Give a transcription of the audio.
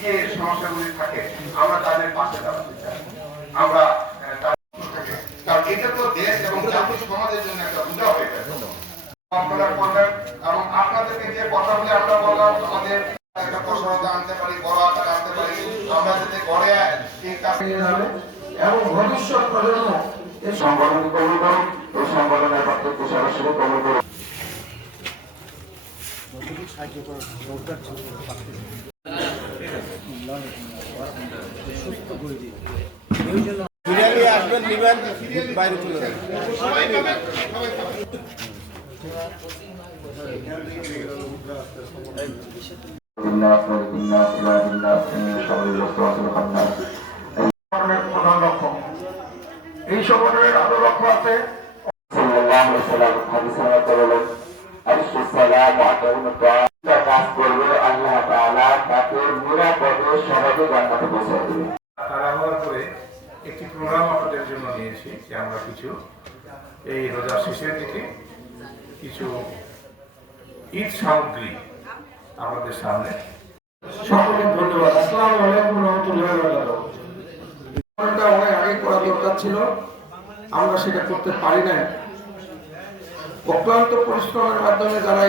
যে সমস্যাগুলি থাকে আমরা তাদের পাশে দাঁড়াতে চাই। আমরা কারণ এটা তো দেশ এবং জাতীয় সমাজের জন্য একটা বোঝা হয়ে গেছে। আপনারা করবেন এবং আপনাদেরকে যে কথাগুলি আমরা বললাম আমাদের একটা প্রসারতা আনতে পারি বড় আকার আনতে পারি আমরা যাতে গড়ে এই কাজ এবং ভবিষ্যৎ প্রজন্ম এই সংগঠন কবুল করুন এই সংগঠনের প্রত্যেকটি সদস্যকে কবুল করুন এই সকলের আরও লক্ষ্য কাজ করবে আল্লাহ তাকে নিরাপদে সবাইকে জান্নাতে পৌঁছে দেবে একটি প্রোগ্রাম আপনাদের জন্য নিয়েছি যে আমরা কিছু এই রোজার শেষের দিকে কিছু ঈদ সামগ্রী আমাদের সামনে। সকলকে ধন্যবাদ। আসসালামু আলাইকুম রহমতুল্লাহ অনেক আগে করা দরকার ছিল। আমরা সেটা করতে পারি নাই। অক্লান্ত পরিশ্রমের মাধ্যমে যারা